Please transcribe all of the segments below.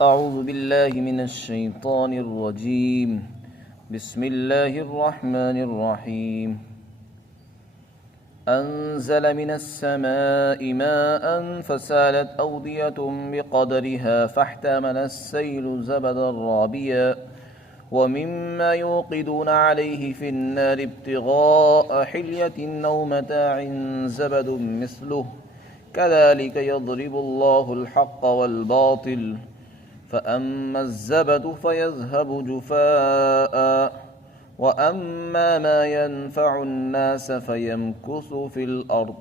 أعوذ بالله من الشيطان الرجيم. بسم الله الرحمن الرحيم. أنزل من السماء ماء فسالت أودية بقدرها فاحتمل السيل زبدا رابيا ومما يوقدون عليه في النار ابتغاء حلية أو متاع زبد مثله كذلك يضرب الله الحق والباطل فأما الزبد فيذهب جفاء وأما ما ينفع الناس فيمكث في الأرض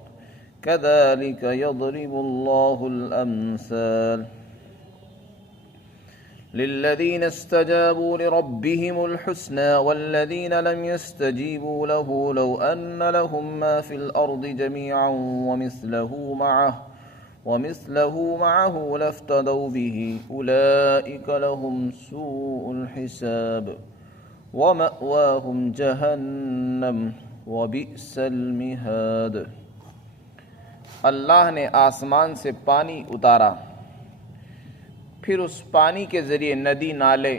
كذلك يضرب الله الأمثال للذين استجابوا لربهم الحسنى والذين لم يستجيبوا له لو أن لهم ما في الأرض جميعا ومثله معه لافتدوا به أولئك لهم سوء الحساب ومأواهم جہنم وبئس المہاد۔ اللہ نے آسمان سے پانی اتارا، پھر اس پانی کے ذریعے ندی نالے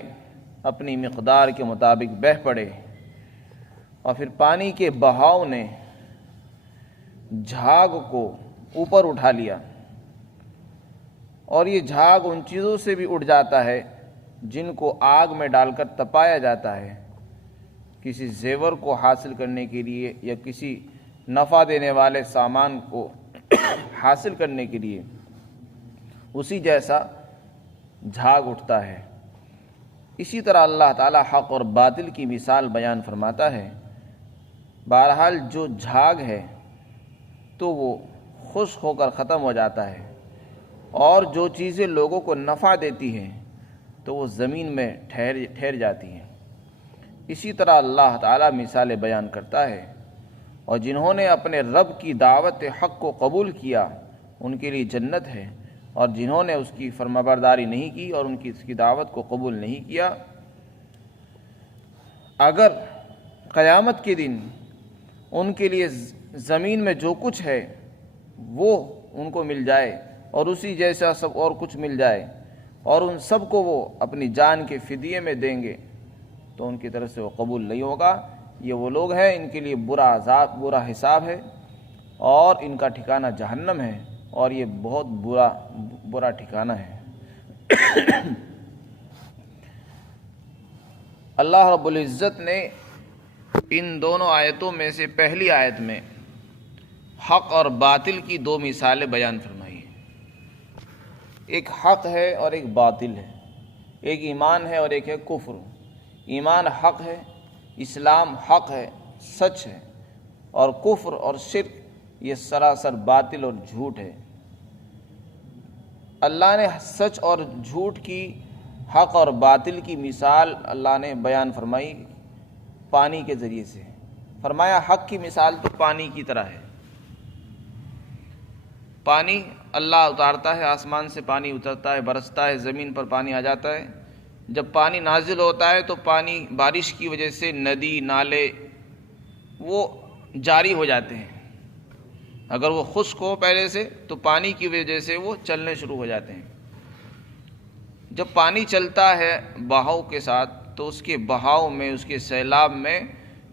اپنی مقدار کے مطابق بہہ پڑے، اور پھر پانی کے بہاؤ نے جھاگ کو اوپر اٹھا لیا، اور یہ جھاگ ان چیزوں سے بھی اٹھ جاتا ہے جن کو آگ میں ڈال کر تپایا جاتا ہے کسی زیور کو حاصل کرنے کے لیے یا کسی نفع دینے والے سامان کو حاصل کرنے کے لیے، اسی جیسا جھاگ اٹھتا ہے۔ اسی طرح اللہ تعالی حق اور باطل کی مثال بیان فرماتا ہے۔ بہرحال جو جھاگ ہے تو وہ خشک ہو کر ختم ہو جاتا ہے، اور جو چیزیں لوگوں کو نفع دیتی ہیں تو وہ زمین میں ٹھہر جاتی ہیں۔ اسی طرح اللہ تعالیٰ مثالیں بیان کرتا ہے، اور جنہوں نے اپنے رب کی دعوت حق کو قبول کیا ان کے لیے جنت ہے، اور جنہوں نے اس کی فرمانبرداری نہیں کی اور اس کی دعوت کو قبول نہیں کیا، اگر قیامت کے دن ان کے لیے زمین میں جو کچھ ہے وہ ان کو مل جائے اور اسی جیسا سب اور کچھ مل جائے، اور ان سب کو وہ اپنی جان کے فدیے میں دیں گے، تو ان کی طرف سے وہ قبول نہیں ہوگا۔ یہ وہ لوگ ہیں ان کے لیے برا حساب ہے، اور ان کا ٹھکانہ جہنم ہے، اور یہ بہت برا ٹھکانہ ہے۔ اللہ رب العزت نے ان دونوں آیتوں میں سے پہلی آیت میں حق اور باطل کی دو مثالیں بیان فرمائی ہیں۔ ایک حق ہے اور ایک باطل ہے، ایک ایمان ہے اور ایک ہے کفر۔ ایمان حق ہے، اسلام حق ہے، سچ ہے، اور کفر اور شرک یہ سراسر باطل اور جھوٹ ہے۔ اللہ نے سچ اور جھوٹ کی، حق اور باطل کی مثال اللہ نے بیان فرمائی پانی کے ذریعے سے۔ فرمایا حق کی مثال تو پانی کی طرح ہے۔ پانی اللہ اتارتا ہے، آسمان سے پانی اترتا ہے، برستا ہے، زمین پر پانی آ جاتا ہے۔ جب پانی نازل ہوتا ہے تو پانی بارش کی وجہ سے ندی نالے وہ جاری ہو جاتے ہیں۔ اگر وہ خشک ہو پہلے سے تو پانی کی وجہ سے وہ چلنے شروع ہو جاتے ہیں۔ جب پانی چلتا ہے بہاؤ کے ساتھ تو اس کے بہاؤ میں، اس کے سیلاب میں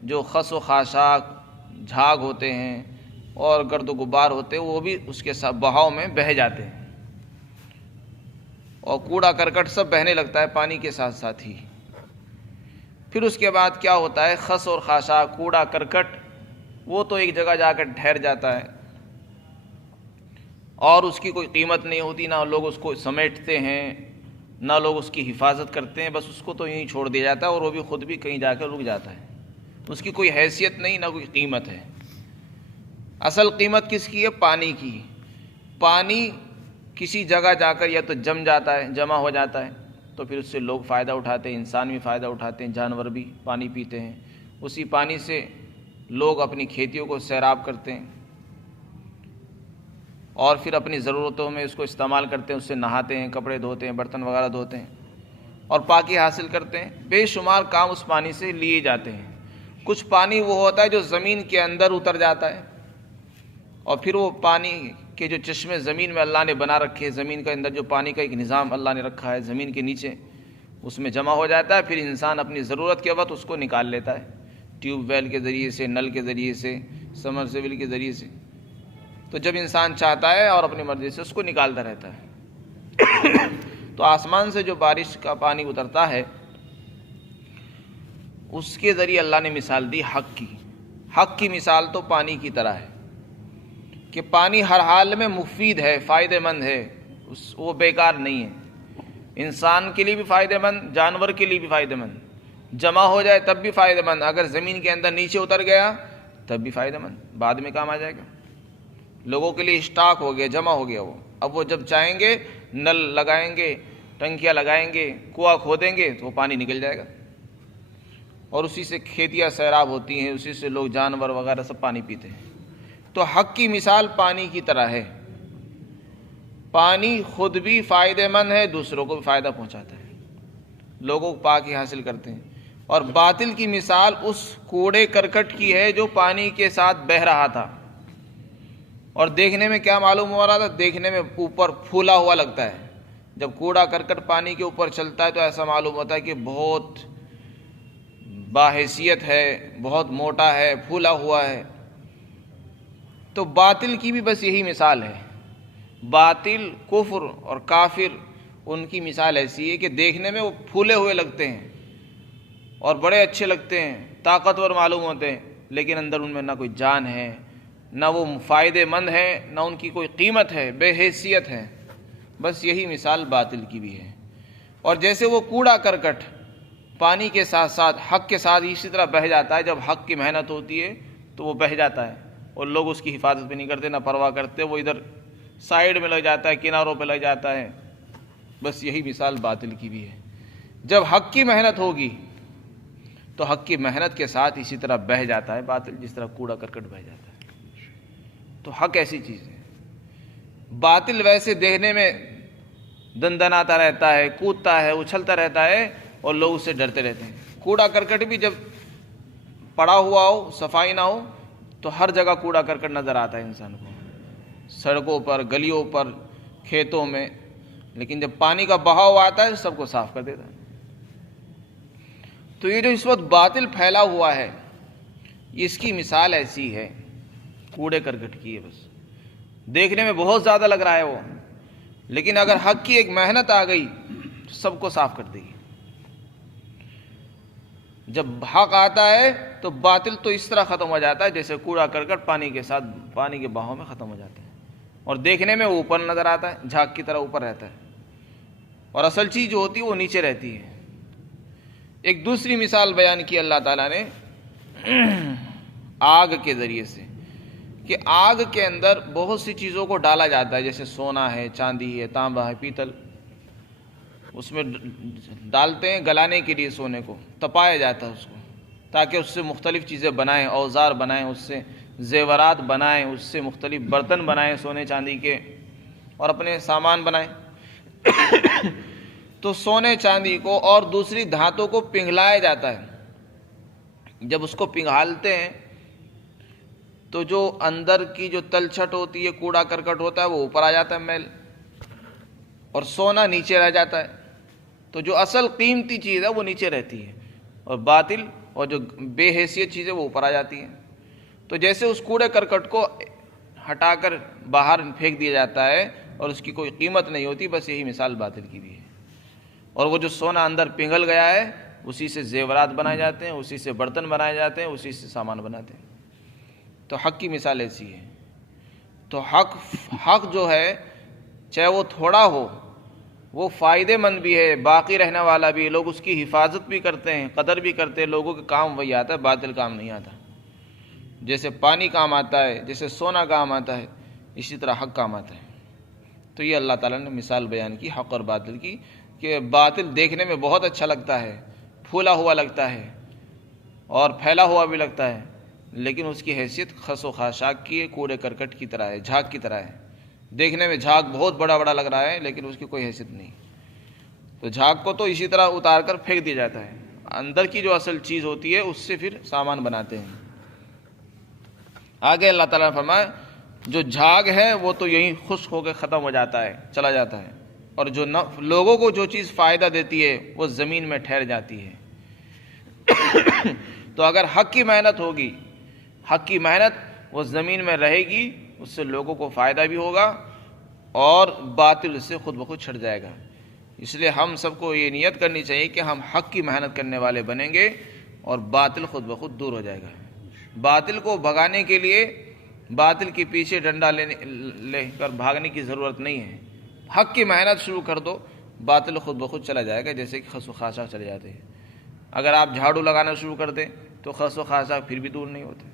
جو خس و خاشاک جھاگ ہوتے ہیں اور گرد و غبار ہوتے ہیں وہ بھی اس کے ساتھ بہاؤ میں بہہ جاتے ہیں، اور کوڑا کرکٹ سب بہنے لگتا ہے پانی کے ساتھ ساتھ ہی۔ پھر اس کے بعد کیا ہوتا ہے، خس اور خاشاک، کوڑا کرکٹ وہ تو ایک جگہ جا کر ٹھہر جاتا ہے، اور اس کی کوئی قیمت نہیں ہوتی، نہ لوگ اس کو سمیٹتے ہیں نہ لوگ اس کی حفاظت کرتے ہیں، بس اس کو تو یہیں چھوڑ دیا جاتا ہے، اور وہ بھی خود بھی کہیں جا کر رک جاتا ہے۔ اس کی کوئی حیثیت نہیں، نہ کوئی قیمت ہے۔ اصل قیمت کس کی ہے؟ پانی کی۔ پانی کسی جگہ جا کر یا تو جمع ہو جاتا ہے، تو پھر اس سے لوگ فائدہ اٹھاتے ہیں، انسان بھی فائدہ اٹھاتے ہیں، جانور بھی پانی پیتے ہیں۔ اسی پانی سے لوگ اپنی کھیتیوں کو سیراب کرتے ہیں، اور پھر اپنی ضرورتوں میں اس کو استعمال کرتے ہیں، اس سے نہاتے ہیں، کپڑے دھوتے ہیں، برتن وغیرہ دھوتے ہیں، اور پاکی حاصل کرتے ہیں۔ بے شمار کام اس پانی سے لیے جاتے ہیں۔ کچھ پانی وہ ہوتا ہے جو زمین کے اندر اتر جاتا ہے، اور پھر وہ پانی کے جو چشمے زمین میں اللہ نے بنا رکھے، زمین کے اندر جو پانی کا ایک نظام اللہ نے رکھا ہے زمین کے نیچے، اس میں جمع ہو جاتا ہے، پھر انسان اپنی ضرورت کے وقت اس کو نکال لیتا ہے، ٹیوب ویل کے ذریعے سے، نل کے ذریعے سے، سمرسیبل کے ذریعے سے۔ تو جب انسان چاہتا ہے اور اپنی مرضی سے اس کو نکالتا رہتا ہے۔ تو آسمان سے جو بارش کا پانی اترتا ہے اس کے ذریعے اللہ نے مثال دی حق کی۔ حق کی مثال تو پانی کی طرح ہے کہ پانی ہر حال میں مفید ہے، فائدہ مند ہے، وہ بیکار نہیں ہے، انسان کے لیے بھی فائدہ مند، جانور کے لیے بھی فائدہ مند، جمع ہو جائے تب بھی فائدہ مند، اگر زمین کے اندر نیچے اتر گیا تب بھی فائدہ مند، بعد میں کام آ جائے گا۔ لوگوں کے لیے اسٹاک ہو گیا، جمع ہو گیا وہ، اب وہ جب چاہیں گے نل لگائیں گے، ٹنکیاں لگائیں گے، کنواں کھودیں گے تو وہ پانی نکل جائے گا، اور اسی سے کھیتیاں سیراب ہوتی ہیں، اسی سے لوگ جانور وغیرہ سب پانی پیتے ہیں۔ تو حق کی مثال پانی کی طرح ہے، پانی خود بھی فائدہ مند ہے، دوسروں کو بھی فائدہ پہنچاتا ہے، لوگوں کو پاکی حاصل کرتے ہیں۔ اور باطل کی مثال اس کوڑے کرکٹ کی ہے جو پانی کے ساتھ بہہ رہا تھا، اور دیکھنے میں کیا معلوم ہو رہا تھا؟ دیکھنے میں اوپر پھولا ہوا لگتا ہے۔ جب کوڑا کرکٹ پانی کے اوپر چلتا ہے تو ایسا معلوم ہوتا ہے کہ بہت باحیثیت ہے، بہت موٹا ہے، پھولا ہوا ہے۔ تو باطل کی بھی بس یہی مثال ہے، باطل، کفر اور کافر، ان کی مثال ایسی ہے کہ دیکھنے میں وہ پھولے ہوئے لگتے ہیں اور بڑے اچھے لگتے ہیں، طاقتور معلوم ہوتے ہیں، لیکن اندر ان میں نہ کوئی جان ہے، نہ وہ فائدہ مند ہے، نہ ان کی کوئی قیمت ہے، بے حیثیت ہے۔ بس یہی مثال باطل کی بھی ہے۔ اور جیسے وہ کوڑا کرکٹ پانی کے ساتھ ساتھ حق کے ساتھ اسی طرح بہہ جاتا ہے، جب حق کی محنت ہوتی ہے تو وہ بہہ جاتا ہے، اور لوگ اس کی حفاظت بھی نہیں کرتے، نہ پرواہ کرتے، وہ ادھر سائیڈ میں لگ جاتا ہے، کناروں پہ لگ جاتا ہے۔ بس یہی مثال باطل کی بھی ہے۔ جب حق کی محنت ہوگی تو حق کی محنت کے ساتھ اسی طرح بہہ جاتا ہے باطل، جس طرح کوڑا کرکٹ بہہ جاتا ہے۔ تو حق ایسی چیز ہے، باطل ویسے دیکھنے میں دندناتا رہتا ہے، کودتا ہے، اچھلتا رہتا ہے، اور لوگ اس سے ڈرتے رہتے ہیں۔ کوڑا کرکٹ بھی جب پڑا ہوا ہو، صفائی نہ ہو، تو ہر جگہ کوڑا کرکٹ نظر آتا ہے انسان کو، سڑکوں پر، گلیوں پر، کھیتوں میں، لیکن جب پانی کا بہاؤ آتا ہے سب کو صاف کر دیتا ہے۔ تو یہ جو اس وقت باطل پھیلا ہوا ہے، اس کی مثال ایسی ہے، کوڑے کرکٹ کی ہے، بس دیکھنے میں بہت زیادہ لگ رہا ہے وہ، لیکن اگر حق کی ایک محنت آ گئی تو سب کو صاف کر دے گی۔ جب حق آتا ہے تو باطل تو اس طرح ختم ہو جاتا ہے جیسے کوڑا کرکٹ پانی کے ساتھ، پانی کے بہاؤ میں ختم ہو جاتا ہے، اور دیکھنے میں وہ اوپر نظر آتا ہے، جھاگ کی طرح اوپر رہتا ہے، اور اصل چیز جو ہوتی ہے وہ نیچے رہتی ہے۔ ایک دوسری مثال بیان کی اللہ تعالیٰ نے آگ کے ذریعے سے، کہ آگ کے اندر بہت سی چیزوں کو ڈالا جاتا ہے، جیسے سونا ہے، چاندی ہے، تانبا ہے، پیتل، اس میں ڈالتے ہیں گلانے کے لیے، سونے کو تپایا جاتا ہے اس کو، تاکہ اس سے مختلف چیزیں بنائیں، اوزار بنائیں، اس سے زیورات بنائیں، اس سے مختلف برتن بنائیں سونے چاندی کے، اور اپنے سامان بنائیں۔ تو سونے چاندی کو اور دوسری دھاتوں کو پنگھلایا جاتا ہے۔ جب اس کو پنگھالتے ہیں تو جو اندر کی جو تلچھٹ ہوتی ہے، کوڑا کرکٹ ہوتا ہے، وہ اوپر آ جاتا ہے میل، اور سونا نیچے رہ جاتا ہے۔ تو جو اصل قیمتی چیز ہے وہ نیچے رہتی ہے، اور باطل اور جو بے حیثیت چیز ہے وہ اوپر آ جاتی ہیں۔ تو جیسے اس کوڑے کرکٹ کو ہٹا کر باہر پھینک دیا جاتا ہے اور اس کی کوئی قیمت نہیں ہوتی، بس یہی مثال باطل کی بھی ہے۔ اور وہ جو سونا اندر پنگھل گیا ہے، اسی سے زیورات بنائے جاتے ہیں، اسی سے برتن بنائے جاتے ہیں، اسی سے سامان بناتے ہیں۔ تو حق کی مثال ایسی ہے۔ تو حق جو ہے، چاہے وہ تھوڑا ہو، وہ فائدہ مند بھی ہے، باقی رہنے والا بھی ہے، لوگ اس کی حفاظت بھی کرتے ہیں، قدر بھی کرتے ہیں، لوگوں کے کام وہی آتا ہے، باطل کام نہیں آتا۔ جیسے پانی کام آتا ہے، جیسے سونا کام آتا ہے، اسی طرح حق کام آتا ہے۔ تو یہ اللہ تعالیٰ نے مثال بیان کی حق اور باطل کی، کہ باطل دیکھنے میں بہت اچھا لگتا ہے، پھولا ہوا لگتا ہے، اور پھیلا ہوا بھی لگتا ہے، لیکن اس کی حیثیت خس و خاشاک کی ہے، کوڑے کرکٹ کی طرح ہے، جھاگ کی طرح ہے۔ دیکھنے میں جھاگ بہت بڑا بڑا لگ رہا ہے، لیکن اس کی کوئی حیثیت نہیں۔ تو جھاگ کو تو اسی طرح اتار کر پھینک دیا جاتا ہے، اندر کی جو اصل چیز ہوتی ہے اس سے پھر سامان بناتے ہیں۔ آگے اللہ تعالیٰ نے فرمایا جو جھاگ ہے وہ تو یہیں خشک ہو کے ختم ہو جاتا ہے، چلا جاتا ہے، اور جو لوگوں کو جو چیز فائدہ دیتی ہے وہ زمین میں ٹھہر جاتی ہے۔ تو اگر حق کی محنت ہوگی، حق کی محنت وہ زمین میں رہے گی، اس سے لوگوں کو فائدہ بھی ہوگا اور باطل سے خود بخود چھٹ جائے گا۔ اس لیے ہم سب کو یہ نیت کرنی چاہیے کہ ہم حق کی محنت کرنے والے بنیں گے اور باطل خود بخود دور ہو جائے گا۔ باطل کو بھگانے کے لیے باطل کے پیچھے ڈنڈا لے کر بھاگنے کی ضرورت نہیں ہے۔ حق کی محنت شروع کر دو، باطل خود بخود چلا جائے گا، جیسے کہ خس و خاشاک چلے جاتے ہیں۔ اگر آپ جھاڑو لگانا شروع کر دیں تو خس و خاشاک پھر بھی دور نہیں ہوتے۔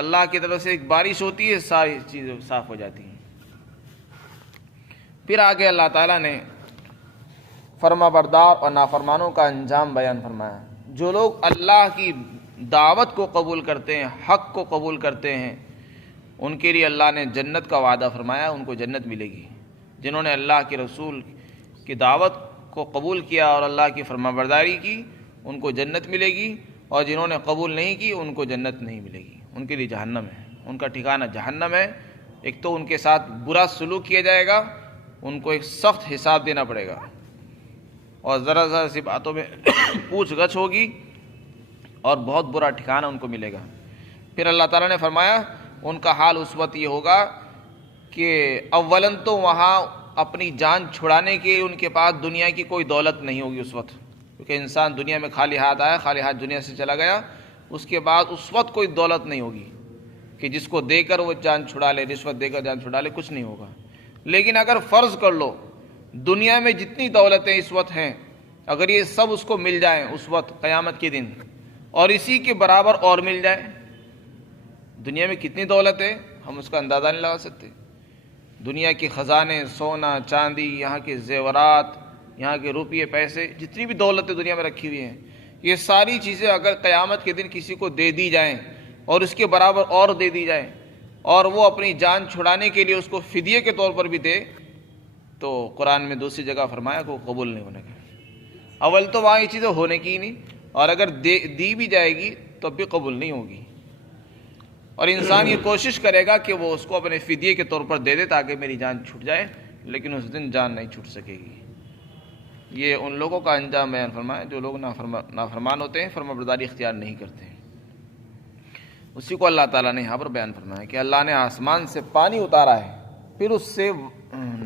اللہ کی طرف سے ایک بارش ہوتی ہے، ساری چیزیں صاف ہو جاتی ہیں۔ پھر آگے اللہ تعالیٰ نے فرما بردار اور نافرمانوں کا انجام بیان فرمایا۔ جو لوگ اللہ کی دعوت کو قبول کرتے ہیں، حق کو قبول کرتے ہیں، ان کے لیے اللہ نے جنت کا وعدہ فرمایا، ان کو جنت ملے گی۔ جنہوں نے اللہ کے رسول کی دعوت کو قبول کیا اور اللہ کی فرما برداری کی، ان کو جنت ملے گی، اور جنہوں نے قبول نہیں کی ان کو جنت نہیں ملے گی، ان کے لیے جہنم ہے، ان کا ٹھکانہ جہنم ہے۔ ایک تو ان کے ساتھ برا سلوک کیا جائے گا، ان کو ایک سخت حساب دینا پڑے گا، اور ذرا ذرا سی باتوں میں پوچھ گچھ ہوگی، اور بہت برا ٹھکانہ ان کو ملے گا۔ پھر اللہ تعالیٰ نے فرمایا ان کا حال اس وقت یہ ہوگا کہ اولاً تو وہاں اپنی جان چھڑانے کے ان کے پاس دنیا کی کوئی دولت نہیں ہوگی اس وقت، کیونکہ انسان دنیا میں خالی ہاتھ آیا، خالی ہاتھ دنیا سے چلا گیا، اس کے بعد اس وقت کوئی دولت نہیں ہوگی کہ جس کو دے کر وہ جان چھڑا لے، رشوت دے کر جان چھڑا لے، کچھ نہیں ہوگا۔ لیکن اگر فرض کر لو دنیا میں جتنی دولتیں اس وقت ہیں، اگر یہ سب اس کو مل جائیں اس وقت قیامت کے دن، اور اسی کے برابر اور مل جائے، دنیا میں کتنی دولت ہے ہم اس کا اندازہ نہیں لگا سکتے۔ دنیا کے خزانے، سونا چاندی، یہاں کے زیورات، یہاں کے روپیے پیسے، جتنی بھی دولتیں دنیا میں رکھی ہوئی ہیں، یہ ساری چیزیں اگر قیامت کے دن کسی کو دے دی جائیں اور اس کے برابر اور دے دی جائیں، اور وہ اپنی جان چھڑانے کے لیے اس کو فدیے کے طور پر بھی دے، تو قرآن میں دوسری جگہ فرمایا کہ وہ قبول نہیں ہونے کا۔ اول تو وہاں یہ چیزیں ہونے کی ہی نہیں، اور اگر دی بھی جائے گی تو بھی قبول نہیں ہوگی، اور انسان یہ کوشش کرے گا کہ وہ اس کو اپنے فدیے کے طور پر دے دے تاکہ میری جان چھوٹ جائے، لیکن اس دن جان نہیں چھوٹ سکے گی۔ یہ ان لوگوں کا انجام بیان فرمایا جو لوگ نافرمان ہوتے ہیں، فرما برداری اختیار نہیں کرتے ہیں۔ اسی کو اللہ تعالیٰ نے یہاں پر بیان فرمایا کہ اللہ نے آسمان سے پانی اتارا ہے، پھر اس سے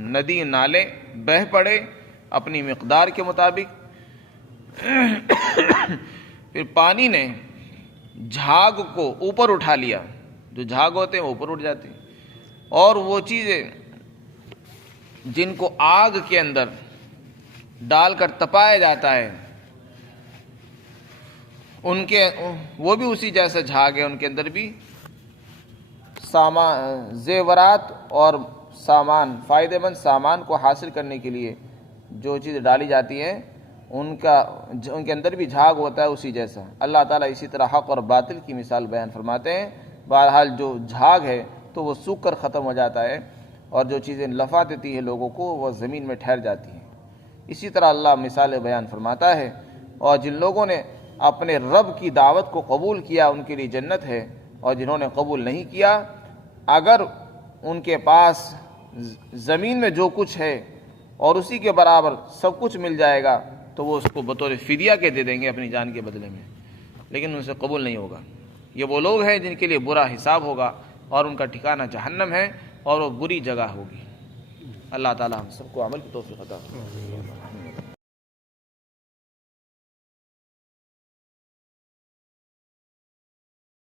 ندی نالے بہہ پڑے اپنی مقدار کے مطابق۔ پھر پانی نے جھاگ کو اوپر اٹھا لیا، جو جھاگ ہوتے ہیں وہ اوپر اٹھ جاتے ہیں، اور وہ چیزیں جن کو آگ کے اندر ڈال کر تپایا جاتا ہے، ان کے وہ بھی اسی جیسا جھاگ ہے، ان کے اندر بھی زیورات اور سامان، فائدہ مند سامان کو حاصل کرنے کے لیے جو چیز ڈالی جاتی ہیں ان کے اندر بھی جھاگ ہوتا ہے اسی جیسا۔ اللہ تعالیٰ اسی طرح حق اور باطل کی مثال بیان فرماتے ہیں۔ بہرحال جو جھاگ ہے تو وہ سوکھ کر ختم ہو جاتا ہے، اور جو چیزیں نفع دیتی ہے لوگوں کو وہ زمین میں ٹھہر جاتی ہیں۔ اسی طرح اللہ مثال بیان فرماتا ہے، اور جن لوگوں نے اپنے رب کی دعوت کو قبول کیا ان کے لیے جنت ہے، اور جنہوں نے قبول نہیں کیا، اگر ان کے پاس زمین میں جو کچھ ہے اور اسی کے برابر سب کچھ مل جائے گا تو وہ اس کو بطور فدیہ کے دے دیں گے اپنی جان کے بدلے میں، لیکن ان سے قبول نہیں ہوگا۔ یہ وہ لوگ ہیں جن کے لیے برا حساب ہوگا، اور ان کا ٹھکانہ جہنم ہے، اور وہ بری جگہ ہوگی۔ اللہ تعالی ہم سب کو عمل کی توفیق عطا فرمائے۔